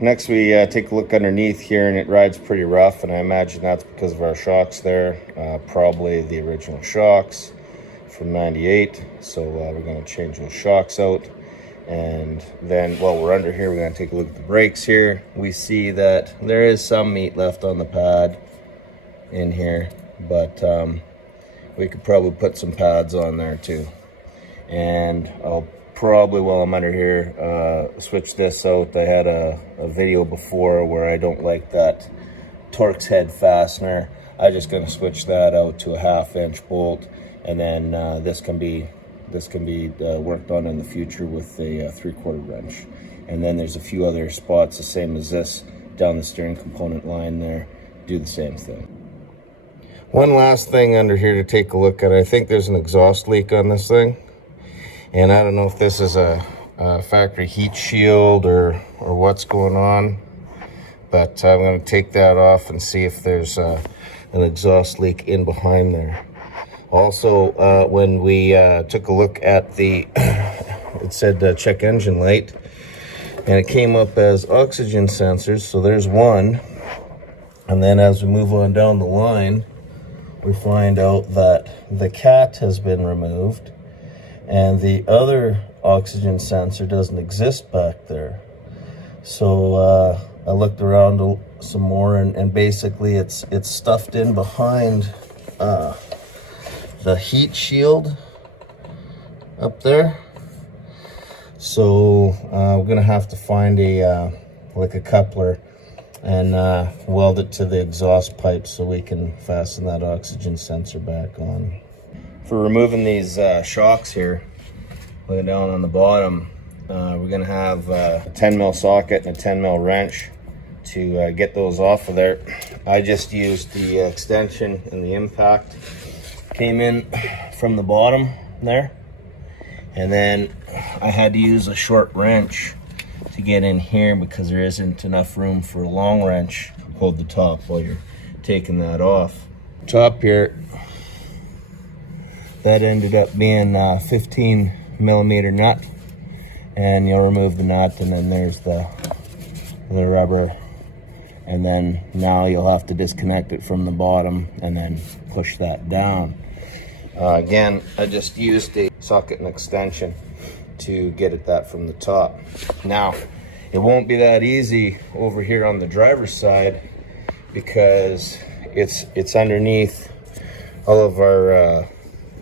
Next we take a look underneath here, and it rides pretty rough, and I imagine that's because of our shocks there. Probably the original shocks from 98. So we're going to change those shocks out. And then while we're under here, we're going to take a look at the brakes here. We see that there is some meat left on the pad in here, but we could probably put some pads on there too. And I'll probably, while I'm under here, switch this out. I had a video before where I don't like that Torx head fastener. I'm just going to switch that out to a 1/2-inch bolt, and then this can be worked on in the future with a 3/4 wrench. And then there's a few other spots the same as this down the steering component line there. Do the same thing. One last thing under here to take a look at. I think there's an exhaust leak on this thing. And I don't know if this is a factory heat shield or what's going on, but I'm going to take that off and see if there's an exhaust leak in behind there. Also, when we took a look at the, it said check engine light, and it came up as oxygen sensors, so there's one. And then as we move on down the line, we find out that the cat has been removed, and the other oxygen sensor doesn't exist back there. So I looked around some more, and basically it's stuffed in behind the heat shield up there. So we're gonna have to find a like a coupler and weld it to the exhaust pipe so we can fasten that oxygen sensor back on. For removing these shocks here, looking down on the bottom, we're going to have a 10mm socket and a 10mm wrench to get those off of there. I just used the extension, and the impact came in from the bottom there, and then I had to use a short wrench to get in here because there isn't enough room for a long wrench to hold the top while you're taking that off. Top here, that ended up being a 15mm nut, and you'll remove the nut, and then there's the rubber, and then now you'll have to disconnect it from the bottom and then push that down. Again, I just used a socket and extension to get at that from the top. Now, it won't be that easy over here on the driver's side because it's underneath all of our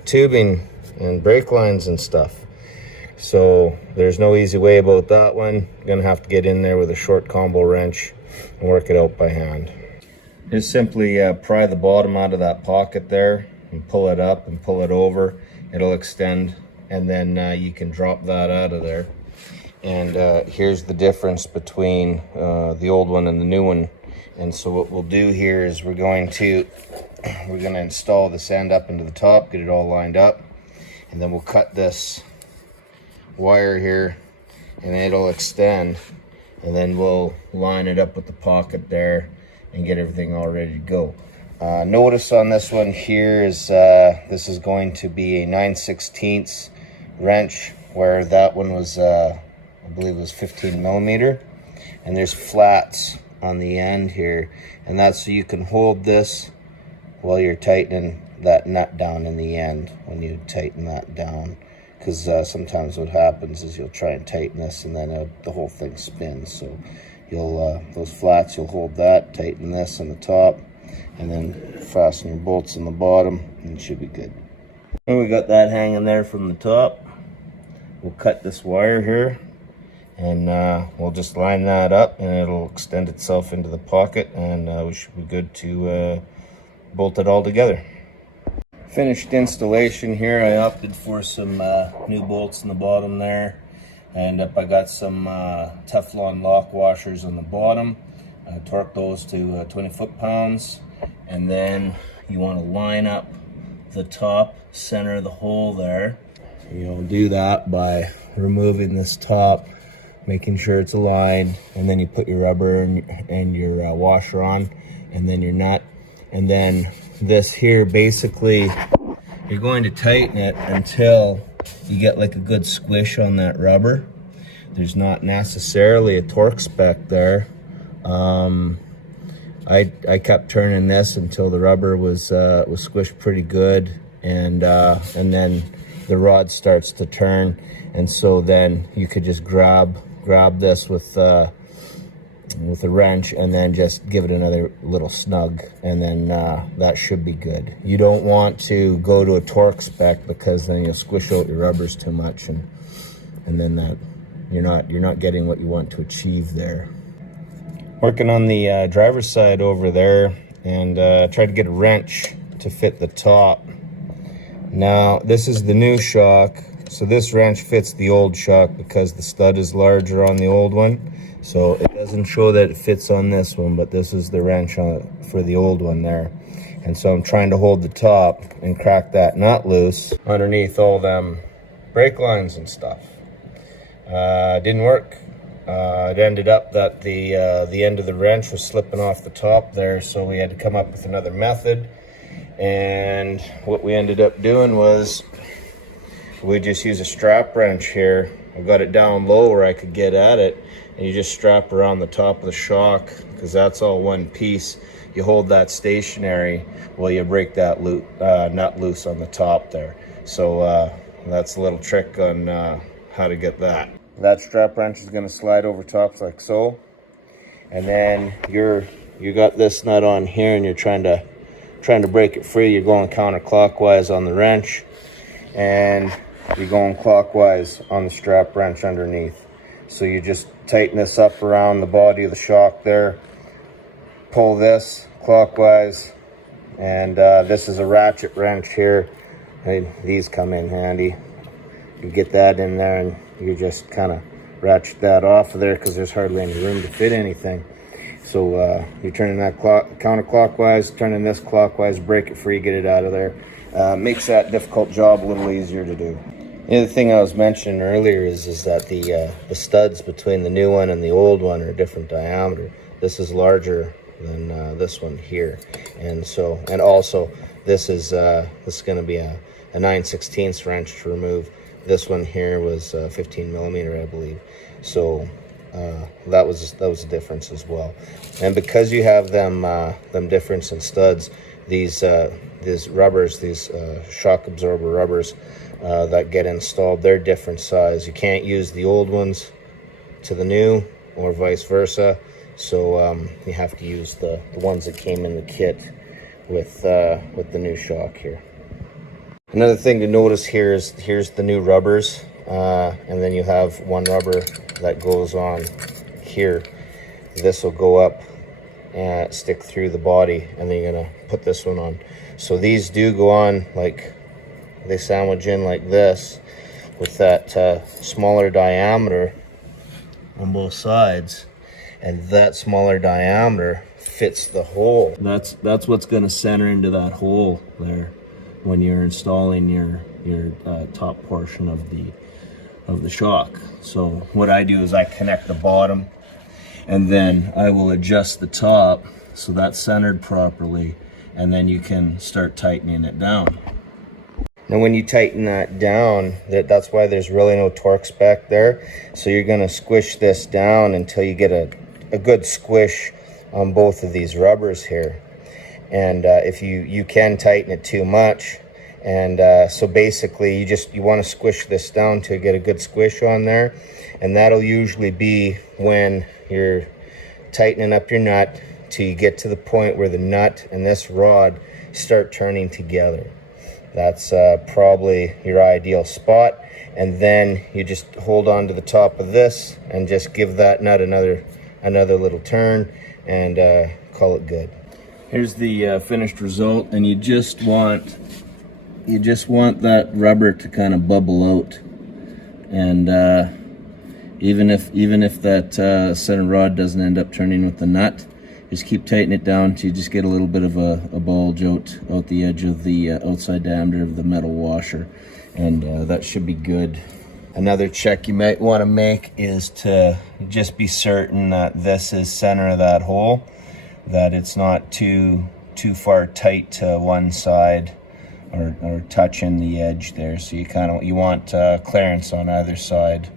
tubing and brake lines and stuff. So there's no easy way about that one. You're gonna have to get in there with a short combo wrench and work it out by hand. Just simply pry the bottom out of that pocket there and pull it up and pull it over. It'll extend, and then you can drop that out of there. And here's the difference between the old one and the new one. And so what we'll do here is we're going to install this end up into the top, get it all lined up, and then we'll cut this wire here, and it'll extend, and then we'll line it up with the pocket there and get everything all ready to go. Notice on this one here is this is going to be a 9/16 wrench, where that one was I believe it was 15mm, and there's flats on the end here, and that's so you can hold this while you're tightening that nut down in the end when you tighten that down, because sometimes what happens is you'll try and tighten this and then the whole thing spins. So you'll those flats, you'll hold that, tighten this on the top, and then fasten your bolts in the bottom, and it should be good. And we got that hanging there from the top. We'll cut this wire here, and we'll just line that up, and it'll extend itself into the pocket, and we should be good to bolt it all together. Finished installation here. I opted for some new bolts in the bottom there, and I got some Teflon lock washers on the bottom. I torqued those to 20 foot-pounds, and then you want to line up the top center of the hole there. You'll do that by removing this top, making sure it's aligned, and then you put your rubber and your washer on, and then your nut, and then this here, basically you're going to tighten it until you get like a good squish on that rubber. there's not necessarily a torque spec there. I kept turning this until the rubber was squished pretty good, and then the rod starts to turn, and so then you could just grab this with a wrench and then just give it another little snug, and then that should be good. You don't want to go to a torque spec, because then you'll squish out your rubbers too much, and then that you're not getting what you want to achieve there. Working on the driver's side over there, and tried to get a wrench to fit the top. Now this is the new shock, so this wrench fits the old shock because the stud is larger on the old one. So it doesn't show that it fits on this one, but this is the wrench for the old one there. And so I'm trying to hold the top and crack that nut loose underneath all them brake lines and stuff. Didn't work. It ended up that the end of the wrench was slipping off the top there, so we had to come up with another method. And what we ended up doing was we just use a strap wrench here. I got it down low where I could get at it, and you just strap around the top of the shock, because that's all one piece. You hold that stationary while you break that nut loose on the top there. So that's a little trick on how to get that. That strap wrench is going to slide over top like so, and then you got this nut on here, and you're trying to break it free. You're going counterclockwise on the wrench, and you're going clockwise on the strap wrench underneath. So you just tighten this up around the body of the shock there, pull this clockwise, and this is a ratchet wrench here. These come in handy. You get that in there, and you just kind of ratchet that off of there, because there's hardly any room to fit anything. So you're turning that counterclockwise, turning this clockwise, break it free, get it out of there. Makes that difficult job a little easier to do. The other thing I was mentioning earlier is that the studs between the new one and the old one are a different diameter. This is larger than this one here, and also this is going to be a 9/16 wrench to remove. This one here was 15 millimeter, I believe. So that was a difference as well. And because you have them difference in studs, these rubbers, these shock absorber rubbers that get installed, they're different size. You can't use the old ones to the new, or vice versa. So you have to use the ones that came in the kit with the new shock here. Another thing to notice here is here's the new rubbers, and then you have one rubber that goes on here. This will go up and stick through the body, and then you're gonna put this one on. So these do go on, like they sandwich in like this, with that smaller diameter on both sides, and that smaller diameter fits the hole. That's what's gonna center into that hole there when you're installing your top portion of the shock. So what I do is I connect the bottom, and then I will adjust the top so that's centered properly, and then you can start tightening it down. Now when you tighten that down, that's why there's really no torque spec there. So you're gonna squish this down until you get a good squish on both of these rubbers here. And if you can tighten it too much, and so basically you want to squish this down to get a good squish on there, and that'll usually be when you're tightening up your nut till you get to the point where the nut and this rod start turning together. That's probably your ideal spot, and then you just hold on to the top of this and just give that nut another little turn, and call it good. Here's the finished result, and you just want that rubber to kind of bubble out, and even if that center rod doesn't end up turning with the nut, just keep tightening it down till you just get a little bit of a bulge out the edge of the outside diameter of the metal washer, and that should be good. Another check you might want to make is to just be certain that this is center of that hole, that it's not too far tight to one side or touching the edge there. So you want clearance on either side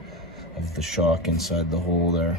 of the shock inside the hole there.